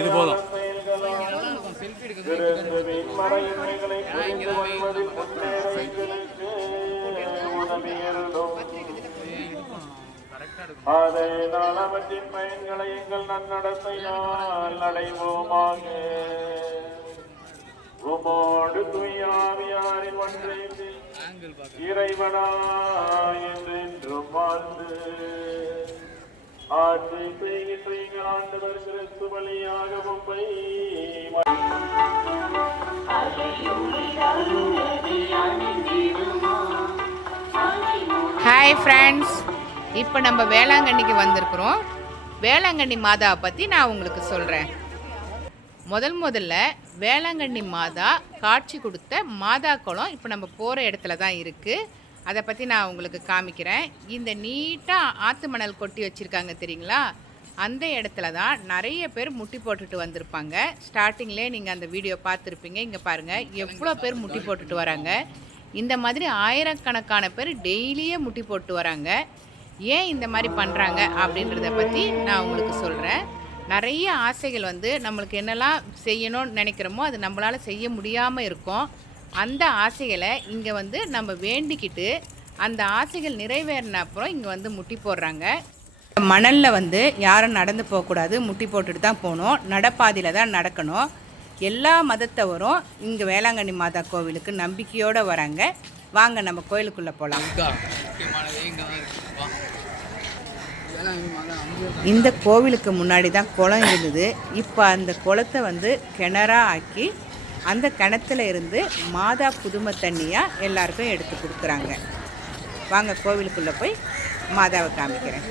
இது போதும். அதை நாளவற்றின் பயன்களை எங்கள் நன்னடத்தையால் அடைவோமாக. உமோடு துயாவியாரின் ஒன்றை இறைவனா என்றென்றும் வாழ்ந்து. எங்கள் ஆண்டவர் வழியாக ஹாய் ஃப்ரெண்ட்ஸ் இப்போ நம்ம வேளாங்கண்ணிக்கு வந்திருக்கிறோம். வேளாங்கண்ணி மாதாவை பற்றி நான் உங்களுக்கு சொல்கிறேன் முதல் முதல்ல வேளாங்கண்ணி மாதா காட்சி கொடுத்த மாதா குளம் இப்போ நம்ம போகிற இடத்துல தான் இருக்குது அதை பற்றி நான் உங்களுக்கு காமிக்கிறேன். இந்த நீட்டாக ஆற்று மணல் கொட்டி வச்சுருக்காங்க தெரியுங்களா? அந்த இடத்துல தான் நிறைய பேர் முட்டி போட்டுட்டு வந்திருப்பாங்க. ஸ்டார்டிங்லேயே நீங்கள் அந்த வீடியோ பார்த்துருப்பீங்க. இங்கே பாருங்கள் எவ்வளோ பேர் முட்டி போட்டுட்டு வராங்க. இந்த மாதிரி ஆயிரக்கணக்கான பேர் டெய்லியே முட்டி போட்டு வராங்க. ஏன் இந்த மாதிரி பண்ணுறாங்க அப்படின்றத பற்றி நான் உங்களுக்கு சொல்கிறேன் நிறைய ஆசைகள் வந்து நம்மளுக்கு என்னெல்லாம் செய்யணும்னு நினைக்கிறோமோ அது நம்மளால் செய்ய முடியாமல் இருக்கும். அந்த ஆசைகளை இங்கே வந்து நம்ம வேண்டிக்கிட்டு அந்த ஆசைகள் நிறைவேறின அப்புறம் இங்கே வந்து முட்டி போடுறாங்க. மணலில் வந்து யாரும் நடந்து போகக்கூடாது. முட்டி போட்டுட்டு தான் போகணும். நடப்பாதையில் தான் நடக்கணும். எல்லா மதத்தவரும் இங்கே வேளாங்கண்ணி மாதா கோவிலுக்கு நம்பிக்கையோடு வராங்க. வாங்க நம்ம கோயிலுக்குள்ளே போகலாம் இந்த கோவிலுக்கு முன்னாடி தான் குளம் இருந்தது. இப்போ அந்த குளத்தை வந்து கிணறா ஆக்கி அந்த கிணத்துல இருந்து மாதா புதுமை தண்ணியாக எல்லாருக்கும் எடுத்து கொடுக்குறாங்க. வாங்க கோவிலுக்குள்ளே போய் மாதாவை காமிக்கிறேன்.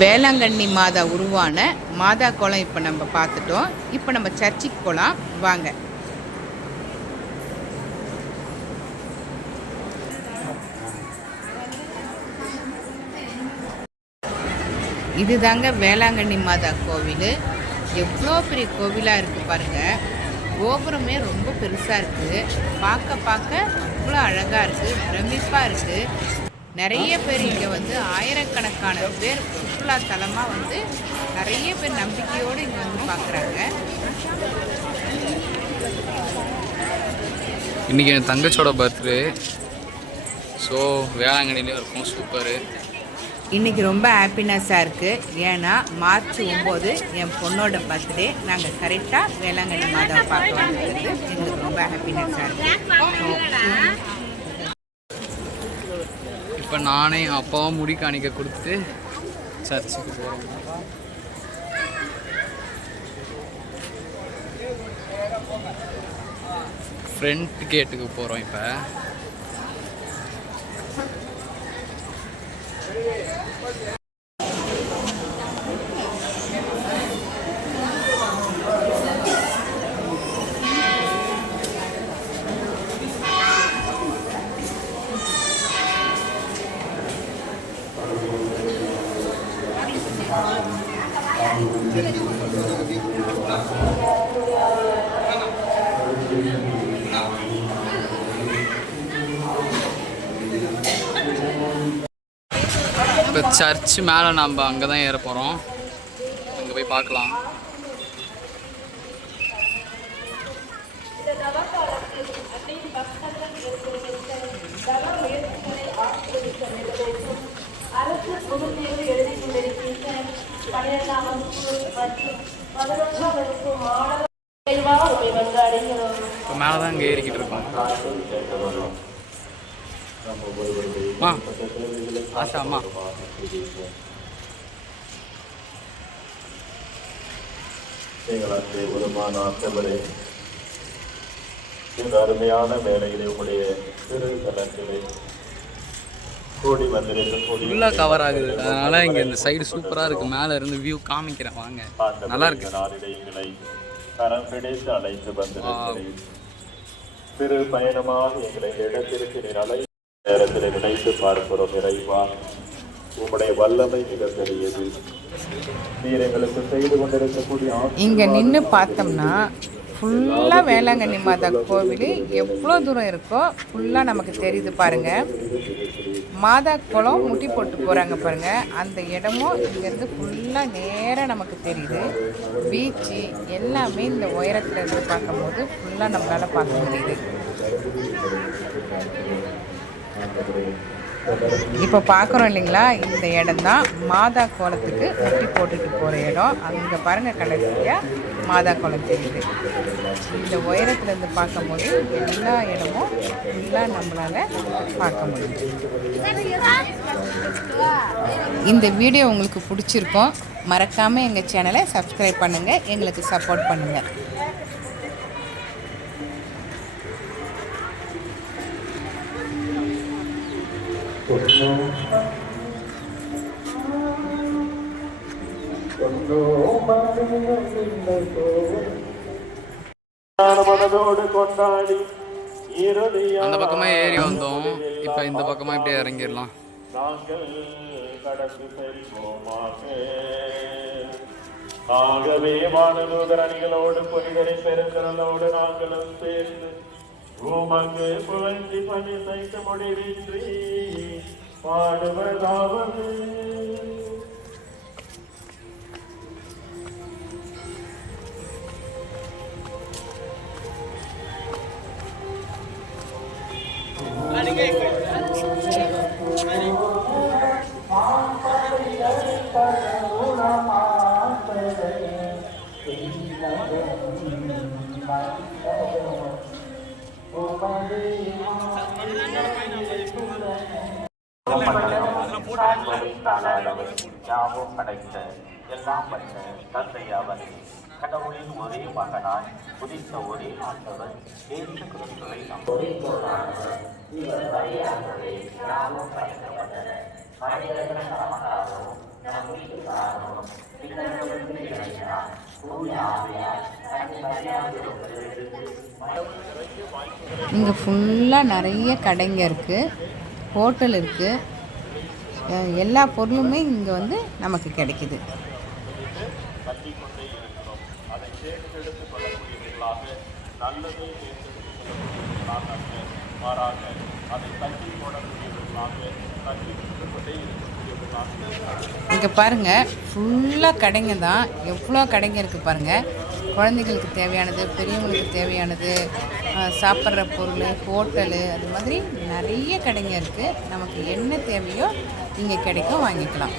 வேளாங்கண்ணி மாதா உருவான மாதா குளம் இப்போ நம்ம பார்த்துட்டோம். இப்போ நம்ம சர்ச்சுக்கு போகலாம் வாங்க. இதுதாங்க வேளாங்கண்ணி மாதா கோவில். எவ்வளோ பெரிய கோவிலாக இருக்குது பாருங்கள் கோபுரமே ரொம்ப பெருசாக இருக்குது பார்க்க பார்க்க அவ்வளோ அழகாக இருக்குது பிரமிப்பாக இருக்குது நிறைய பேர் இங்கே வந்து ஆயிரக்கணக்கான பேர் சுற்றுலா தலமாக வந்து நிறைய பேர் நம்பிக்கையோடு இங்கே வந்து பார்க்குறாங்க இன்றைக்கி என் தங்கச்சியோட பர்த்டே ஸோ வேளாங்கண்ணிலே இருக்கும். சூப்பரு இன்றைக்கி ரொம்ப ஹாப்பினஸ்ஸாக இருக்குது ஏன்னா மார்ச் ஒம்பது என் பொண்ணோட பர்த்டே நாங்கள் கரெக்டாக வேளாங்கண்ணி மாதாவை பார்க்க வந்திருக்கிறது எங்களுக்கு ரொம்ப ஹாப்பினஸ்ஸாக இருக்குது இப்போ நானே என் அப்பாவும் முடி காணிக்க கொடுத்துட்டு சர்ச்சுக்கு போகிறேன் ஃப்ரண்ட் கேட்டுக்கு போகிறோம் இப்போ இப்போ. சர்ச் மேலே நாம் அங்கே தான் ஏற போகிறோம் அங்கே போய் பார்க்கலாம். மேலதான் இங்க ஏறிக்கிட்டு இருக்கோம். அம்மா ஆஷா அம்மா. இந்த அருமையான வேலையிலே உடைய திரு தலத்திலே கூடி வந்திருக்கக்கூடிய ஃபுல்லாக கவர் ஆகுது. அதனால் இங்கே இந்த சைடு சூப்பராக இருக்குது மேலே இருந்து வியூ காமிக்கிறேன். வாங்க. நல்லா இருக்கு. நாளிலே எங்களை கரம் பிடித்து அழைத்து வந்திருக்கிறீர் சிறு பயணமாக எங்களை இடத்திற்கு நீர் அழை நேரத்தில் நினைத்து பார்க்கிறோம் இறைவா உம்முடைய வல்லமை மிக பெரியது. நீர் எங்களுக்கு செய்து கொண்டிருக்கக்கூடிய இங்கே நின்று பார்த்தோம்னா ஃபுல்லாக வேளாங்கண்ணி மாதா கோவில் எவ்வளோ தூரம் இருக்கோ ஃபுல்லாக நமக்கு தெரியுது பாருங்க. மாதா குளம் முட்டி போட்டு போகிறாங்க பாருங்க. அந்த இடமும் இங்கேருந்து ஃபுல்லாக நேராக நமக்கு தெரியுது. பீச்சு எல்லாமே இந்த உயரத்தில் இருந்து பார்க்கும்போது ஃபுல்லாக நம்மளால் பார்க்க முடியுது. இப்போ பார்க்குறோம் இல்லைங்களா? இந்த இடம் தான் மாதா கோலத்துக்கு முட்டி போட்டுட்டு போகிற இடம். அங்கே பாருங்கள் கடைசியாக மாதா கோலம் தெரியுது. இந்த உயரத்துலேருந்து பார்க்கும்போது எல்லா இடமும் ஃபுல்லாக நம்மளால் பார்க்க முடியும். இந்த வீடியோ உங்களுக்கு பிடிச்சிருக்கோம் மறக்காமல் எங்கள் சேனலை சப்ஸ்கிரைப் பண்ணுங்கள் எங்களுக்கு சப்போர்ட் பண்ணுங்கள் மனதோடு கொண்டாடி அந்த பக்கமா ஏறி வந்தோம். இப்ப இந்த பக்கமா இப்படியே இறங்கிடலாம். நாங்கள் கடந்து செல்வோமாக. ஆகவே மாணவர்கள் அணிகளோடு பொறிகளை பெருங்கரலோடு நாங்களும் சேர்ந்து உமக்கு புகழ்ச்சி பணி செய்த முடிவின்றி பாடுவதாவது. யாவும் படைத்த எல்லாம் பற்ற தந்தை அவர் கடவுளின் ஒரே மகனாய் உதித்த ஒரே ஆண்டவர் இயேசு கிறிஸ்துவை நம்பி. இங்கே ஃபுல்லாக நிறைய கடைங்க இருக்குது ஹோட்டல் இருக்குது எல்லா பொருளுமே இங்கே வந்து நமக்கு கிடைக்குது. நல்லதை மாறாக அதை தட்டி போடக்கூடியவர்களாக தட்டி கொண்டே இருக்கக்கூடியவர்களாக இங்கே பாருங்கள் ஃபுல்லாக கடைங்க தான். எவ்வளோ கடைங்க இருக்குது பாருங்கள் குழந்தைகளுக்கு தேவையானது பெரியவங்களுக்கு தேவையானது சாப்பிட்ற பொருள் ஹோட்டலு அது மாதிரி நிறைய கடைங்க இருக்குது நமக்கு என்ன தேவையோ இங்கே கிடைக்கும் வாங்கிக்கலாம்.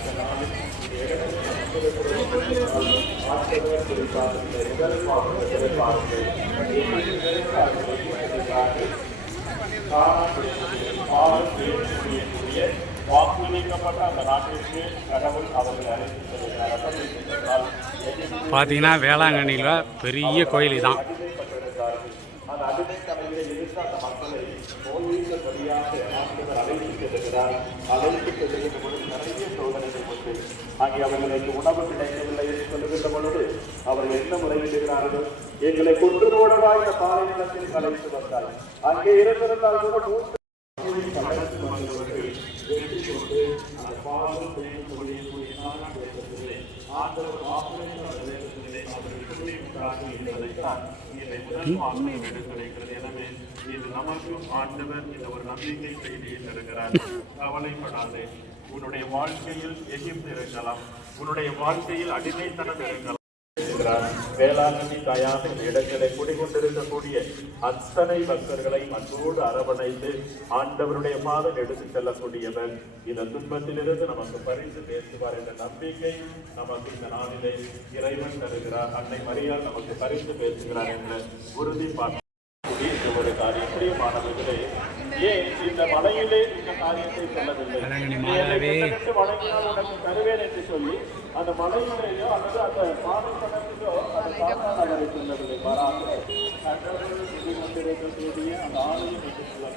பார்த்தீங்கன்னா வேளாங்கண்ணியில் பெரிய கோயில் தான் அழைத்து செல்கிறார் அழைத்து பொழுது நிறைய சோதனைகள் உண்டு. ஆகிய அவர்களுக்கு உணவு கிடைக்கவில்லை என்று சொல்லுகின்ற பொழுது அவர் என்ன முறையில் முறையிடுகிறார்கள் எங்களை கொண்டு ரோடவா இந்த பாலை நிலத்தில் கலைத்து வந்தார் அங்கே இருந்திருந்தால் கூட மூன்று அழைத்து ஆண்டவர் ஆபரேஷன் அவர்கள் என்பதைத்தான் இதை முதல் வாசகம் எடுத்துரைக்கிறது நமக்கும் ஆண்டவர் இந்த ஒரு நம்பிக்கை செய்தியை தருகிறார் கவலைப்படாதே. உன்னுடைய வாழ்க்கையில் எகிப்து இருக்கலாம். உன்னுடைய வாழ்க்கையில் அடிமைத்தனம் இருக்கலாம். வேளாங்கண்ணி தாயாக இடங்களை குடிகொண்டிருக்கக்கூடிய அத்தனை பக்தர்களை மற்றோடு அரவணைத்து ஆண்டவருடைய பாதம் எடுத்து செல்லக்கூடியவர். இந்த துன்பத்திலிருந்து நமக்கு பரிந்து பேசுவார் என்ற நம்பிக்கை நமக்கு இந்த நாளிலே இறைவன் தருகிறார். அன்னை மரியாள் நமக்கு பரிந்து பேசுகிறார் என்ற உறுதி ஒரு காரியம் பிரியமானவர்களே ஏன் இந்த மலையிலே இந்த காரியத்தை சொல்லவில்லை? வணங்கினால் உனக்கு தருவேன் என்று சொல்லி அந்த மலையிலேயோ அல்லது அந்த பாதைத்தனத்திலோ அந்த சாத்தான் அவரை சொல்லவில்லை கொண்டிருக்கக்கூடிய அந்த ஆணையை என்று சொல்ல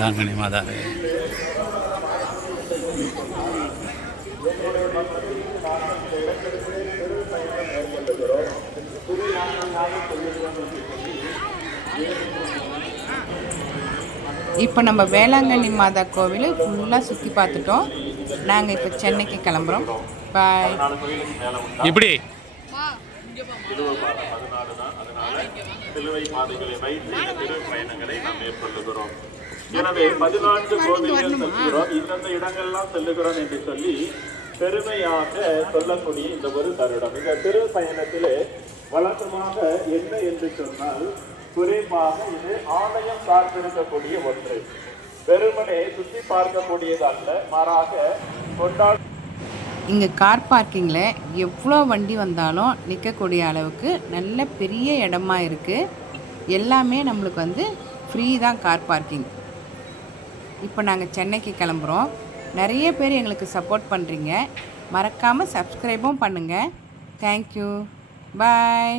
வேளாங்கண்ணி மாதாவே இப்போ நம்ம வேளாங்கண்ணி மாதா கோவில் ஃபுல்லாக சுற்றி பார்த்துட்டோம். நாங்கள் இப்போ சென்னைக்கு கிளம்புறோம். பாய் இப்படி? சிலுவை பாதைகளை வைத்து இந்த திரு பயணங்களை நாம் மேற்கொள்ளுகிறோம். எனவே பதினான்கு கோவில்கள் செல்கிறோம். இந்தந்த இடங்கள்லாம் செல்லுகிறோம் என்று சொல்லி பெருமையாக சொல்லக்கூடிய இந்த ஒரு தருடம் இந்த திரு பயணத்திலே வழக்கமாக என்ன என்று சொன்னால் குறிப்பாக இது ஆலயம் சார்ந்திருக்கக்கூடிய ஒன்று. வெறுமனே சுற்றி பார்க்கக்கூடியது அல்ல மாறாக கொண்டாட இங்கே கார் பார்க்கிங்கில் எவ்வளோ வண்டி வந்தாலும் நிற்கக்கூடிய அளவுக்கு நல்ல பெரிய இடமா இருக்குது எல்லாமே நம்மளுக்கு வந்து ஃப்ரீ தான் கார் பார்க்கிங். இப்போ நாங்கள் சென்னைக்கு கிளம்புறோம். நிறைய பேர் எங்களுக்கு சப்போர்ட் பண்ணுறீங்க மறக்காமல் சப்ஸ்கிரைபும் பண்ணுங்கள் தேங்க்யூ பாய்